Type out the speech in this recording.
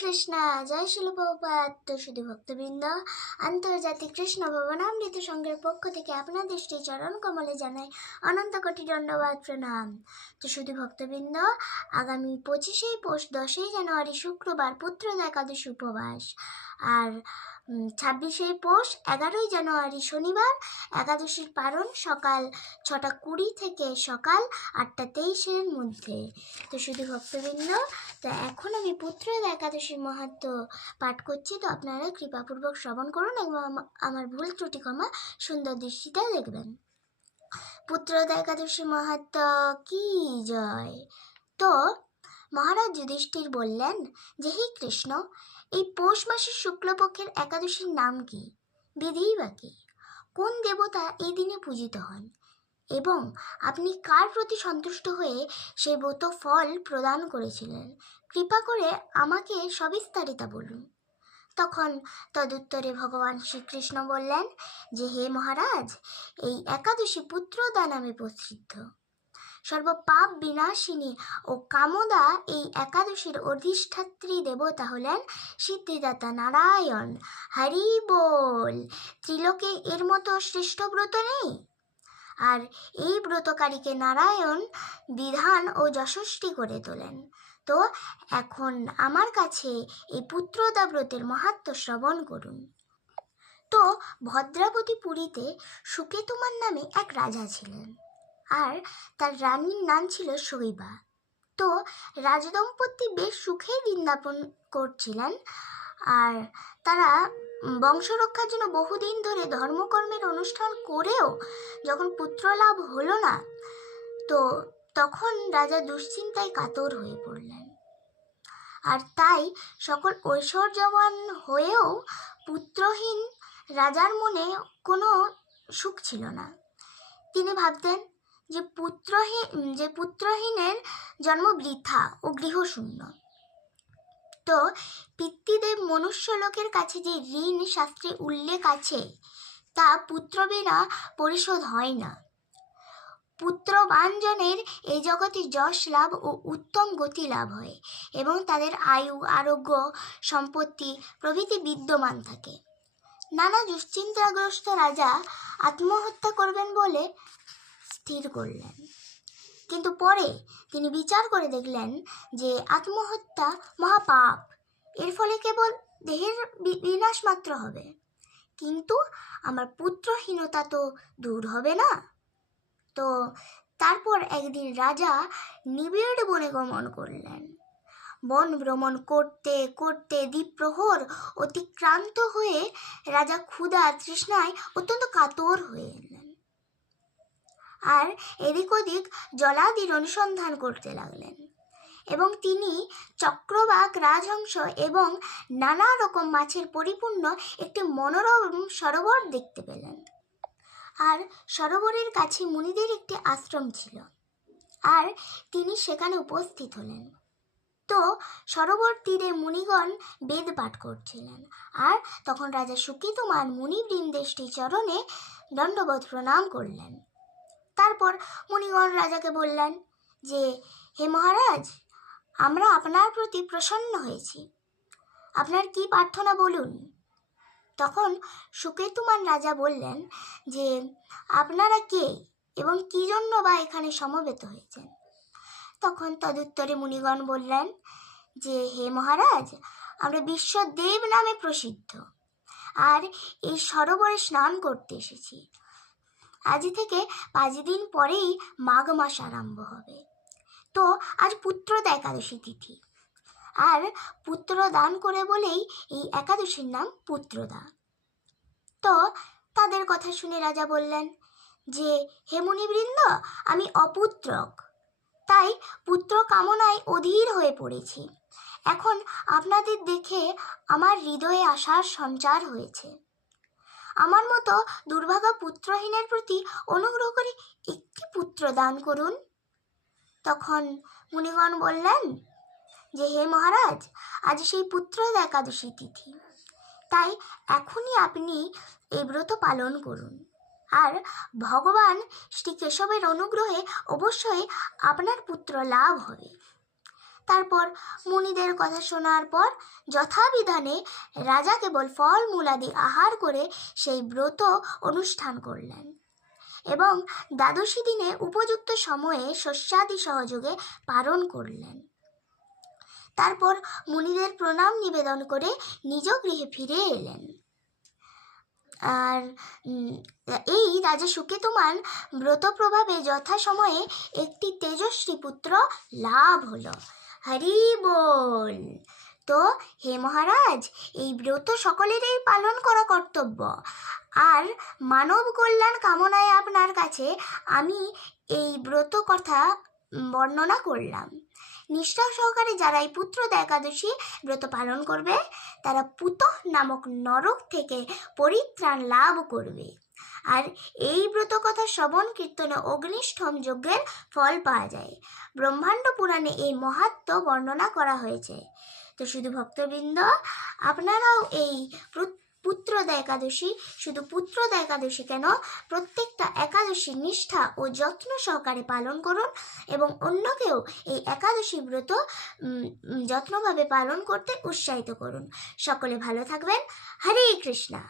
কৃষ্ণ, জয় শিল শুধু ভক্তবৃন্দ, আন্তর্জাতিক কৃষ্ণ ভবনামৃত সংঘের পক্ষ থেকে আপনাদের শ্রী চরণ কমলে জানাই অনন্ত কোটি দণ্ডবাদ প্রণাম। তো শুধু ভক্তবৃন্দ, আগামী পঁচিশে পৌষ দশই জানুয়ারি শুক্রবার পুত্র একাদশী উপবাস। আর ছাব্বিশে পৌষ, এগারোই জানুয়ারি শনিবার, একাদশীর পারণ সকাল ছটা কুড়ি থেকে সকাল আটটা তেইশের মধ্যে। তো শুধু ভক্তবৃন্দ, তো এখন আমি পুত্র একাদশীর মাহাত্ম পাঠ করছি, তো আপনারা কৃপাপূর্বক শ্রবণ করুন এবং আমার ভুল ত্রুটি ক্ষমা সুন্দর দৃষ্টিতে দেখবেন। পুত্র একাদশী মাহাত্ম কি জয়? তো মহারাজ যুধিষ্ঠির বললেন যে হে কৃষ্ণ এই পৌষ মাসের শুক্লপক্ষের একাদশীর নাম কি? বিধিই বা কি? কোন দেবতা এই দিনে পূজিত হন? এবং আপনি কার প্রতি সন্তুষ্ট হয়ে সেই ব্রত ফল প্রদান করেছিলেন? কৃপা করে আমাকে সবিস্তারিতা বলুন। তখন তদুত্তরে ভগবান শ্রীকৃষ্ণ বললেন যে, হে মহারাজ, এই একাদশী পুত্রদা নামে প্রসিদ্ধ। সর্বপাপ বিনাশিনী ও কামদা এই একাদশীর অধিষ্ঠাত্রী দেবতা হলেন সিদ্ধিদাতা নারায়ণ। হরি বল, ত্রিলোকে এর মতো শ্রেষ্ঠ ব্রত নেই? আর এই ব্রতকারীকে নারায়ণ বিধান ও যশস্বী করে তোলেন। তো এখন আমার কাছে এই পুত্রদা ব্রতের মাহাত্ম শ্রবণ করুন। তো ভদ্রাবতী পুরীতে সুকেতুমার নামে এক রাজা ছিলেন। আর তার রানীর নাম ছিল শৈবা। তো রাজদম্পতি বেশ সুখে দিন যাপন করছিলেন আর তারা বংশরক্ষার জন্য বহুদিন ধরে ধর্মকর্মের অনুষ্ঠান করেও যখন পুত্র লাভ হলো না, তো তখন রাজা দুশ্চিন্তায় কাতর হয়ে পড়লেন। আর তাই সকল ঐশ্বর্যবান হয়েও পুত্রহীন রাজার মনে কোনো সুখ ছিল না। তিনি ভাবতেন যে পুত্রহীন, যে পুত্রহীনের জন্ম বৃথা ও গৃহশূন্য। তো পিতৃদেব মনুষ্যলোকের কাছে যে ঋণ শাস্ত্রে উল্লেখ আছে, তা পুত্র বিনা পরিশোধ হয় না। পুত্রবাঞ্জনের এই জগতে যশ লাভ ও উত্তম গতি লাভ হয় এবং তাদের আয়ু, আরোগ্য, সম্পত্তি প্রভৃতি বিদ্যমান থাকে। নানা দুশ্চিন্তাগ্রস্ত রাজা আত্মহত্যা করবেন বলে স্থির করলেন। কিন্তু পরে তিনি বিচার করে দেখলেন যে আত্মহত্যা মহাপাপ। এর ফলে কেবল দেহের বিনাশ মাত্র হবে। কিন্তু আমার পুত্রহীনতা তো দূর হবে না। তো তারপর একদিন রাজা নিবিড় বনে গমন করলেন। বন ভ্রমণ করতে করতে দ্বীপ্রহর অতিক্রান্ত হয়ে রাজা ক্ষুধা তৃষ্ণায় অত্যন্ত কাতর হয়ে এলেন। আর এদিক ওদিক জলাদির অনুসন্ধান করতে লাগলেন। এবং তিনি চক্রবাক রাজহংস এবং নানা রকম মাছের পরিপূর্ণ একটি মনোরম সরোবর দেখতে পেলেন। আর সরোবরের কাছে মুনিদের একটি আশ্রম ছিল। আর তিনি সেখানে উপস্থিত হলেন। তো সরোবর তীরে মুনিগণ বেদ পাঠ করছিলেন। আর তখন রাজা সুকিতমান মুনিবৃন্দের শ্রী চরণে দণ্ডবোধ প্রণাম করলেন। তারপর মুনিগণ রাজাকে বললেন যে, হে মহারাজ, আমরা আপনার প্রতি প্রসন্ন হয়েছি। আপনার কি প্রার্থনা বলুন? তখন সুকেতুমান রাজা বললেন যে, আপনারা কে এবং কি জন্য বা এখানে সমবেত হয়েছেন? তখন তদুত্তরে মুনিগণ বললেন যে, হে মহারাজ, আমরা বিশ্বদেব নামে প্রসিদ্ধ। আর এই সরোবরে স্নান করতে এসেছি। আজ থেকে পাঁচ দিন পরেই মাঘ মাস আরম্ভ হবে। তো আজ পুত্রদা একাদশী তিথি। আর পুত্র দান করে বলেই এই একাদশীর নাম পুত্রদা তো তাদের কথা শুনে রাজা বললেন, যে হে মুনিবৃন্দ আমি অপুত্রক। তাই পুত্র কামনায় অধীর হয়ে পড়েছি। এখন আপনাদের দেখে আমার হৃদয়ে আশার সঞ্চার হয়েছে। আমার মতো দুর্ভাগা পুত্রহীনের প্রতি অনুগ্রহ করে একটি পুত্র দান করুন। তখন মুনিগণ বললেন, যে হে মহারাজ, আজ সেই পুত্র একাদশী তিথি। তাই এখনই আপনি এই ব্রত পালন করুন। আর ভগবান শ্রী কেশবের অনুগ্রহে অবশ্যই আপনার পুত্র লাভ হবে। তারপর মুনিদের কথা শোনার পর যথাবিধানে রাজা কেবল ফল মূলাদি আহার করে সেই ব্রত অনুষ্ঠান করলেন। এবং দ্বাদশী দিনে উপযুক্ত সময়ে শস্যাদি সহযোগে পালন করলেন। তারপর মুনিদের প্রণাম নিবেদন করে নিজ গৃহে ফিরে এলেন। আর এই রাজা সুকেতুমান ব্রত প্রভাবে যথাসময়ে একটি তেজস্বী পুত্র লাভ হলো। হরি বল। তো হে মহারাজ, এই ব্রত সকলেরই পালন করা কর্তব্য। আর মানব কল্যাণ কামনায় আপনার কাছে আমি এই ব্রত কথা বর্ণনা করলাম। নিষ্ঠা সহকারে যারা এই পুত্র একাদশী ব্রত পালন করবে, তারা পুত নামক নরক থেকে পরিত্রাণ লাভ করবে। আর এই ব্রত কথা শ্রবণ, কীর্তনে অগ্নিষ্ঠম যজ্ঞের ফল পাওয়া যায়। ব্রহ্মাণ্ড পুরাণে এই মহাত্ম বর্ণনা করা হয়েছে। তো শুধু ভক্তবৃন্দ, আপনারাও এই পুত্রদা একাদশী, শুধু পুত্রদা একাদশী কেন, প্রত্যেকটা একাদশী নিষ্ঠা ও যত্ন সহকারে পালন করুন এবং অন্যকেও এই একাদশী ব্রত যত্নভাবে পালন করতে উৎসাহিত করুন। সকলে ভালো থাকবেন। হরে কৃষ্ণা।